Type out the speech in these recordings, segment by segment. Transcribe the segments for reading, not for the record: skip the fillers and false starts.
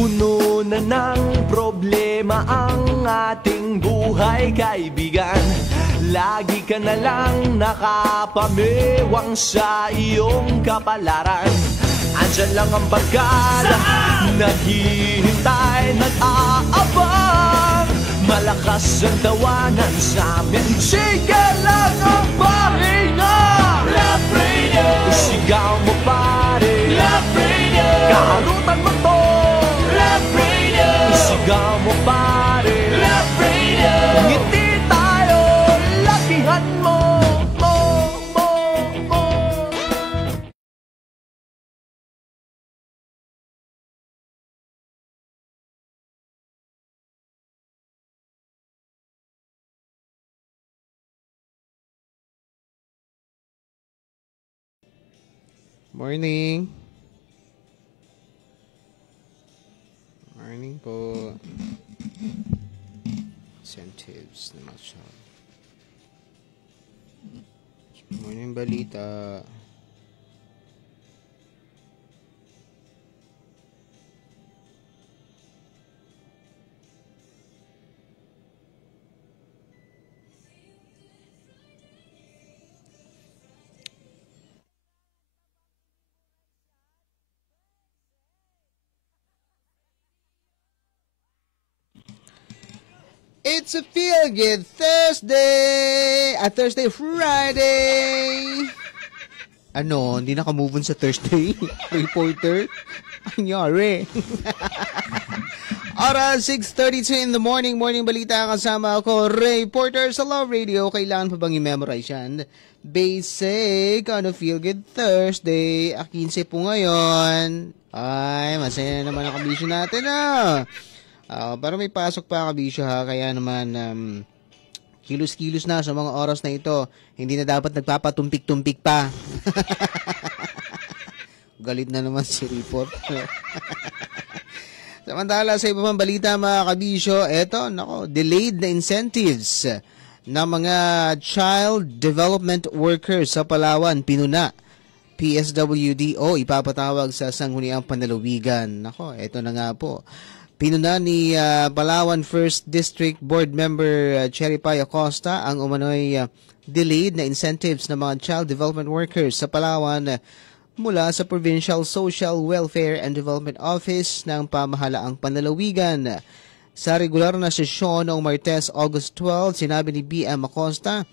Puno na ng problema ang ating buhay, kaibigan. Lagi ka na lang nakapamewang sa iyong kapalaran. Andyan lang ang barkada, naghihintay, nag-aabang. Malakas ang tawanan sa amin, sige lang ang pahinga. Love Radio, sigaw mo pare. Love Radio, kaharutan mo to. Love Radio, sigaw mo pare. Love Radio, ngiti tayo, lakihan mo. Morning. Morning po. Incentives na mga siya. Morning balita. It's a feel-good Thursday! Thursday, Friday! Ano, hindi naka-move on sa Thursday? Reporter? Anyari? Oras 6:32 in the morning. Morning balita, kasama ako, Reporter sa Love Radio. Kailangan pa bang i-memorize yan? Basic on a feel-good Thursday. 15 po ngayon. Ay, masaya naman ang kabisyo natin, ah. Para may pasok pa kabisyo ha, kaya naman kilos-kilos na sa mga oras na ito. Hindi na dapat nagpapatumpik-tumpik pa. Galit na naman si Report. Samantala sa iba pang balita mga kabisyo, eto, delayed na incentives ng mga child development workers sa Palawan, pinuna. PSWDO ipapatawag sa Sangguniang Panlalawigan. Eto na nga po. Pinuna ni Palawan 1st District Board Member Cherry Pay Acosta ang umano'y delayed na incentives ng mga child development workers sa Palawan mula sa Provincial Social Welfare and Development Office ng Pamahalaang Panlalawigan. Sa regular na sesyon noong Martes, August 12, sinabi ni BM Acosta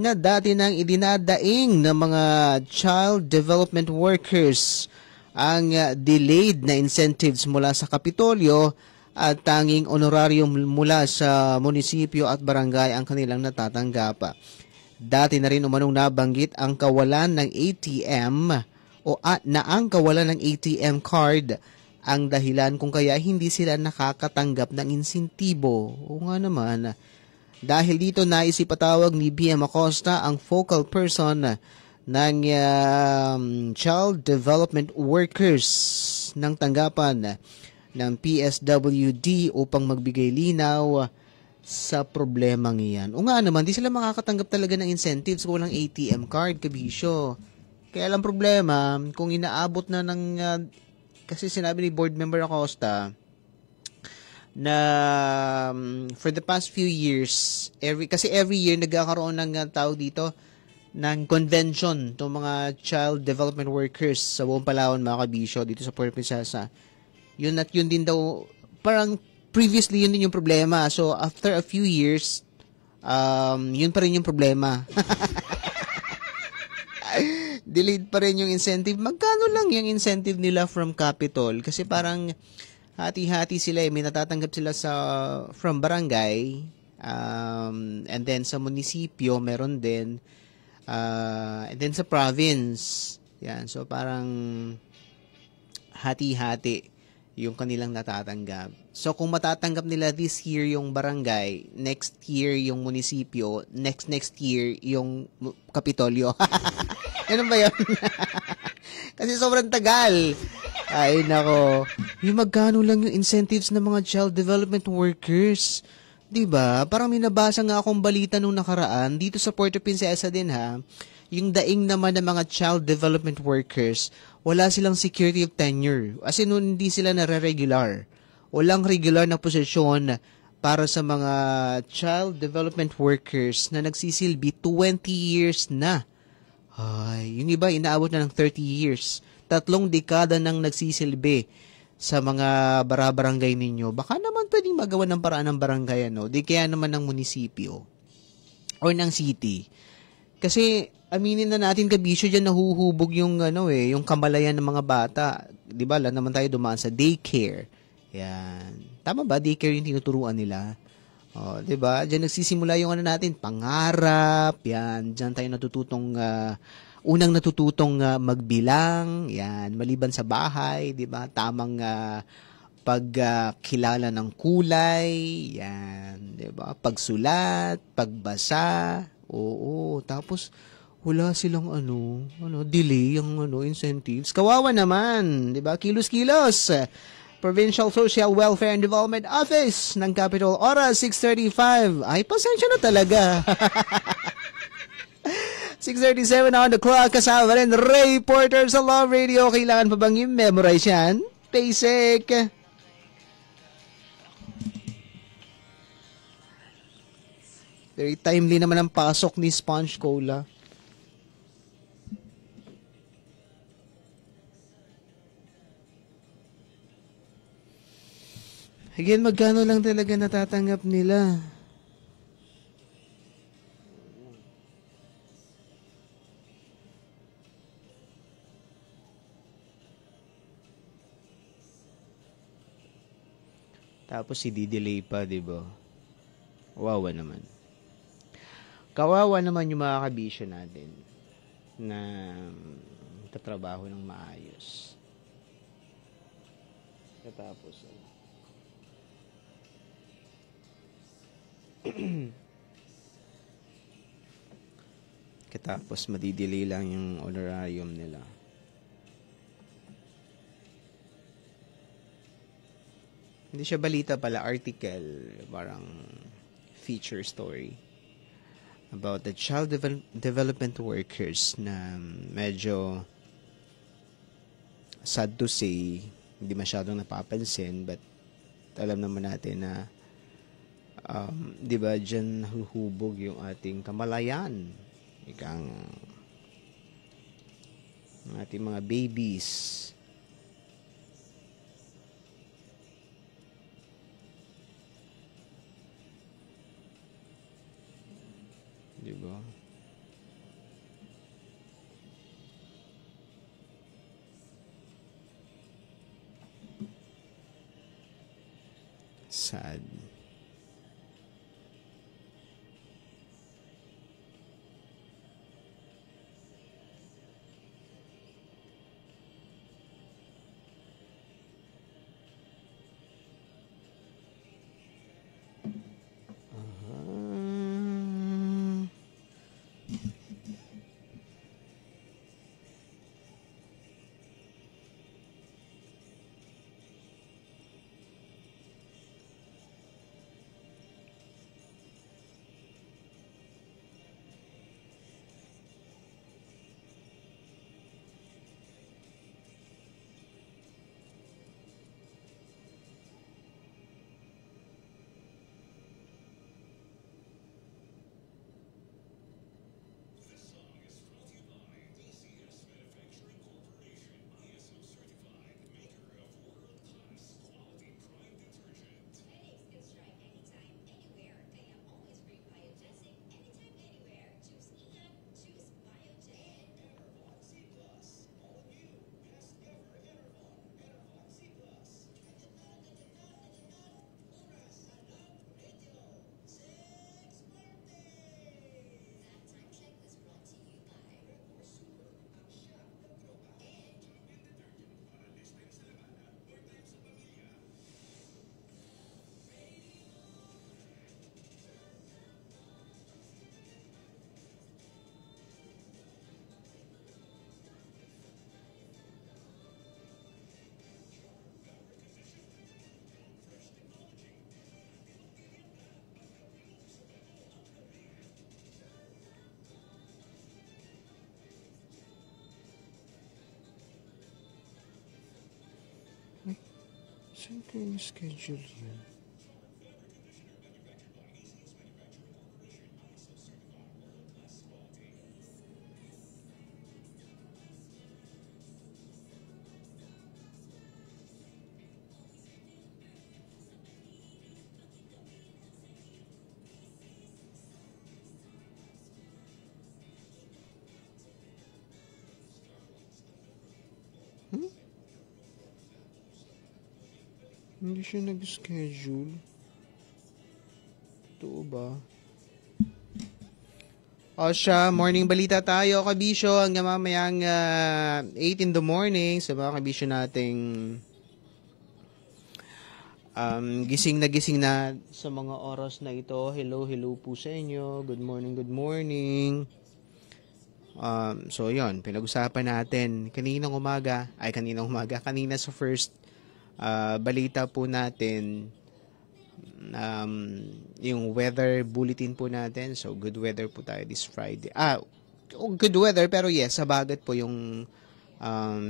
na dati nang idinadaing ng mga child development workers ang delayed na incentives mula sa Kapitolyo at tanging honorarium mula sa munisipyo at barangay ang kanilang natatanggap. Dati na rin umanong nabanggit ang kawalan ng ATM na ang kawalan ng ATM card ang dahilan kung kaya hindi sila nakakatanggap ng insentibo. O nga naman, dahil dito nais ipatawag ni BM Acosta ang focal person ng child development workers ng tanggapan ng PSWD upang magbigay linaw sa problemang iyan. O nga naman, di sila makakatanggap talaga ng incentives kung walang ATM card, kabisyo. Kaya lang problema, kung inaabot na ng, kasi sinabi ni Board Member Acosta, na for the past few years, kasi every year nagkakaroon ng tawag dito, ng convention itong mga child development workers sa buong Palawan, mga kabisyo, dito sa Puerto Princesa. Yun at yun din daw, parang previously yun din yung problema. So, after a few years, yun pa rin yung problema. Delayed pa rin yung incentive. Magkano lang yung incentive nila from Capitol? Kasi parang hati-hati sila eh. May natatanggap sila from barangay, and then sa munisipyo, meron din. And then sa province, yan, so parang hati-hati yung kanilang natatanggap. So kung matatanggap nila this year yung barangay, next year yung munisipyo, next year yung Kapitolyo. Ganun ba yun? Kasi sobrang tagal. Ay, nako. Yung magkano lang yung incentives ng mga child development workers. 'Di ba? Parang may nabasa nga akong balita nung nakaraan dito sa Puerto Princesa din ha. Yung daing naman ng mga child development workers, wala silang security of tenure. As in, hindi sila nare-regular. Walang regular na posisyon para sa mga child development workers na nagsisilbi 20 years na. Ay, yung iba inaabot na ng 30 years. 3 dekada nang nagsisilbi sa mga barabarangay ninyo. Baka naman pwedeng magawa ng paraan ng barangay, ano? Di kaya naman ng munisipyo or ng city. Kasi aminin na natin kabisyo diyan nahuhubog yung yung kamalayan ng mga bata. 'Di ba? Lahat naman tayo dumaan sa daycare. Yan. Tama ba daycare yung tinuturuan nila? Oh, 'di ba? Diyan nagsisimula yung natin, pangarap. Yan, diyan tayo unang natututong magbilang. Yan, maliban sa bahay, 'di ba? Tamang pagkilala ng kulay. Yan, 'di ba? Pagsulat, pagbasa. Oo, tapos wala silang delay yung incentives. Kawawa naman, 'di ba? Kilos-kilos. Provincial Social Welfare and Development Office ng Capitol, oras 6:35. Ay, pasensya na talaga. 6:37 on the clock, kasama rin Ray Porter sa Love Radio. Kailangan pa bang i-memorize yan? Basic. Very timely naman ang pasok ni Sponge Cola. Again, magkano lang talaga natatanggap nila? Tapos i-delay pa, 'di ba? Kawawa naman. Kawawa naman yung mga kabisyo natin na tatrabaho ng maayos. Katapos katapos madidelay lang yung honorarium nila. Hindi siya balita pala, article, parang feature story about the child development workers na medyo sad to say, hindi masyadong napapansin, but alam naman natin na di ba dyan nahuhubog yung ating kamalayan, ikang ating mga babies. Di ba? Sad. Saan ko yung schedule yun? Hindi siya nag-schedule. Totoo ba? O siya, morning balita tayo, kabisyo, hanggang mamayang 8 in the morning sa mga kabisyo nating gising na sa mga oras na ito. Hello po sa inyo. Good morning, good morning. So yon, pinag-usapan natin kanina sa first balita po natin, yung weather bulletin po natin. So good weather po tayo this Friday. Good weather, pero yes, habagat po yung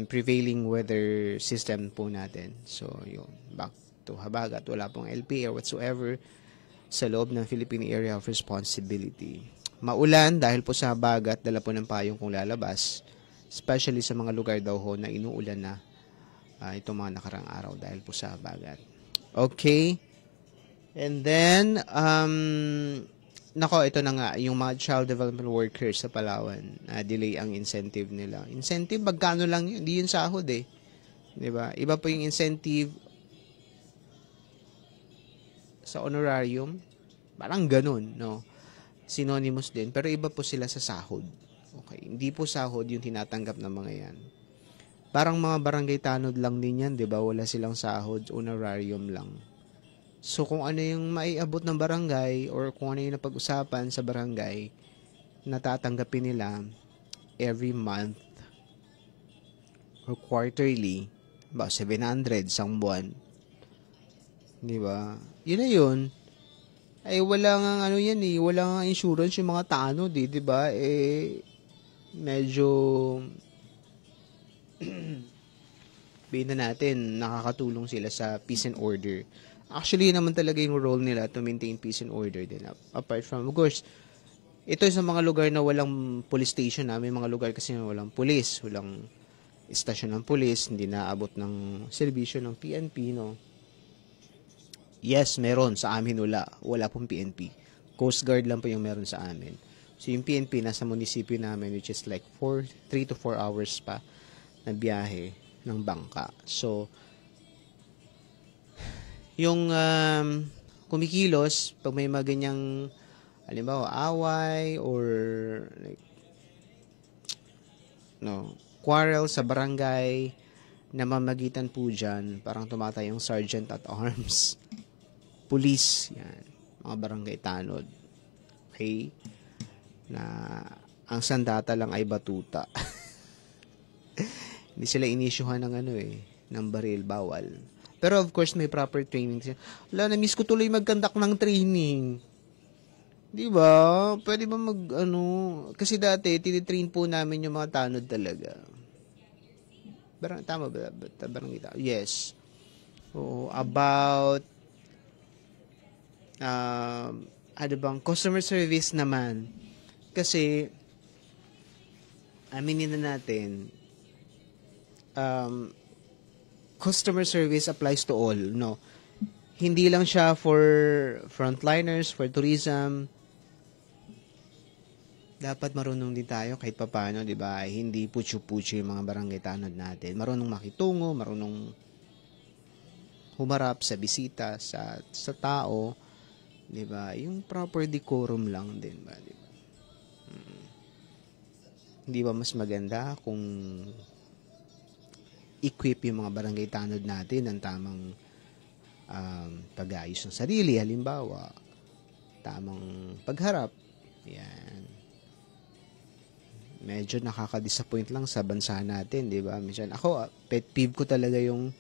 prevailing weather system po natin. So yun, back to habagat, wala pong LPA or whatsoever sa loob ng Philippine Area of Responsibility. Maulan dahil po sa habagat, dala po ng payong kung lalabas, especially sa mga lugar daw ho na inuulan na itong mga nakarang araw dahil po sa habagat. Okay? And then, ito na nga, yung mga child development workers sa Palawan, delay ang incentive nila. Incentive, magkano lang yun? Hindi yun sahod eh. Diba? Iba po yung incentive sa honorarium. Parang ganun, no? Synonymous din. Pero iba po sila sa sahod. Okay? Hindi po sahod yung tinatanggap ng mga yan. Parang mga barangay tanod lang din yan, diba? Wala silang sahod, honorarium lang. So, kung ano yung maiabot ng barangay or kung ano yung napag-usapan sa barangay, natatanggapin nila every month or quarterly, ba 700 isang buwan. Di ba? Yun na yun. Ay, wala nga yan eh. Wala nga insurance yung mga tanod eh. Di ba? Medyo bina natin, nakakatulong sila sa peace and order. Actually, naman talaga yung role nila to maintain peace and order din. Apart from, of course, ito sa mga lugar na walang police station na, may mga lugar kasi na walang police, walang istasyon ng police, hindi naabot ng serbisyo ng PNP, no? Yes, meron. Sa amin wala pong PNP. Coast Guard lang po yung meron sa amin. So, yung PNP nasa munisipyo namin, which is like 3 to 4 hours pa na biyahe ng bangka. So, yung kumikilos, pag may mga ganyang, halimbawa, away or like, quarrel sa barangay, na mamagitan po dyan, parang tumatay yung sergeant at arms. Police, yan. Mga barangay tanod. Okay? Na ang sandata lang ay batuta. Hindi sila inisyuhan ng ng baril, bawal. Pero of course, may proper training. Wala, na-miss ko tuloy mag-conduct ng training. Di ba? Pwede ba kasi dati, tinitrain po namin yung mga tanod talaga. Tama ba? Barangay tanod? Yes. So, about customer service naman. Kasi, aminin na natin, customer service applies to all, no? Hindi lang siya for frontliners, for tourism. Dapat marunong din tayo kahit papaano, di ba? Hindi putyo-putyo yung mga barangay tanod natin. Marunong makitungo, marunong humarap sa bisita, sa tao, di ba? Yung proper decorum lang din ba, di ba? Hindi ba mas maganda kung equip yung mga barangay tanod natin ng tamang pag-ayos ng sarili, halimbawa, tamang pagharap. Yan. Medyo nakaka-disappoint lang sa bansa natin, di ba? Minsan, ako, pet peeve ko talaga yung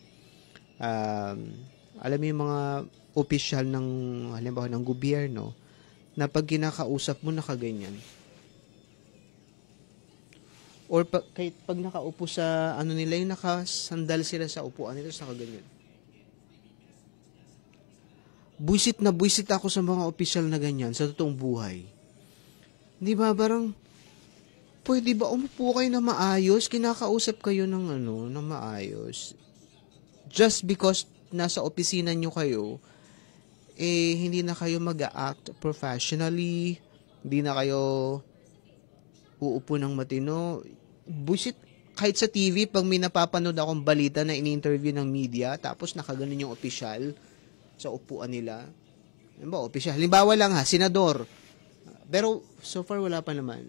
alam mo yung mga opisyal ng, halimbawa, ng gobyerno, na pag kinakausap mo, nakaganyan. Or kahit pag nakaupo sa nila, yung nakasandal sila sa upuan nila, nakaganyan. buisit na buisit ako sa mga opisyal na ganyan sa totoong buhay. Di ba, parang, pwede ba umupo kayo na maayos? Kinakausap kayo ng maayos. Just because nasa opisina nyo kayo, hindi na kayo mag-act professionally, hindi na kayo uupo ng matino. Buisit, kahit sa TV, pag may napapanood akong balita na ini-interview ng media, tapos nakaganon yung opisyal sa upuan nila. Halimbawa lang senador. Pero so far wala pa naman.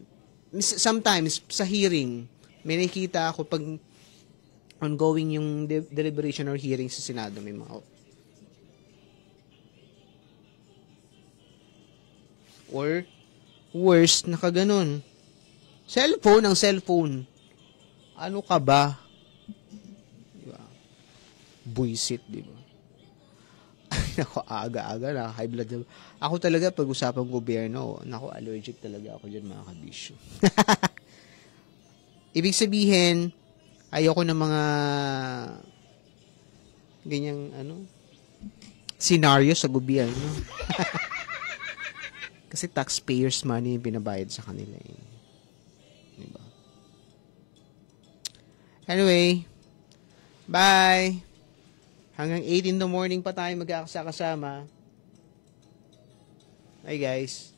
Sometimes sa hearing, may nakikita ako pag ongoing yung deliberation or hearing sa Senado, may mga or worst, nakaganon. Cellphone. Ano ka ba? Diba? Buisit, di ba? Ako, aga-aga na, high blood. Ako talaga, pag usapang gobyerno, allergic talaga ako dyan, mga kabisyo. Ibig sabihin, ayoko ng mga ganyang, scenario sa gobyerno. Kasi taxpayers money yung binabayad sa kanila. Diba? Anyway, bye! Hanggang 8 in the morning pa tayo magkakasama. Hi guys.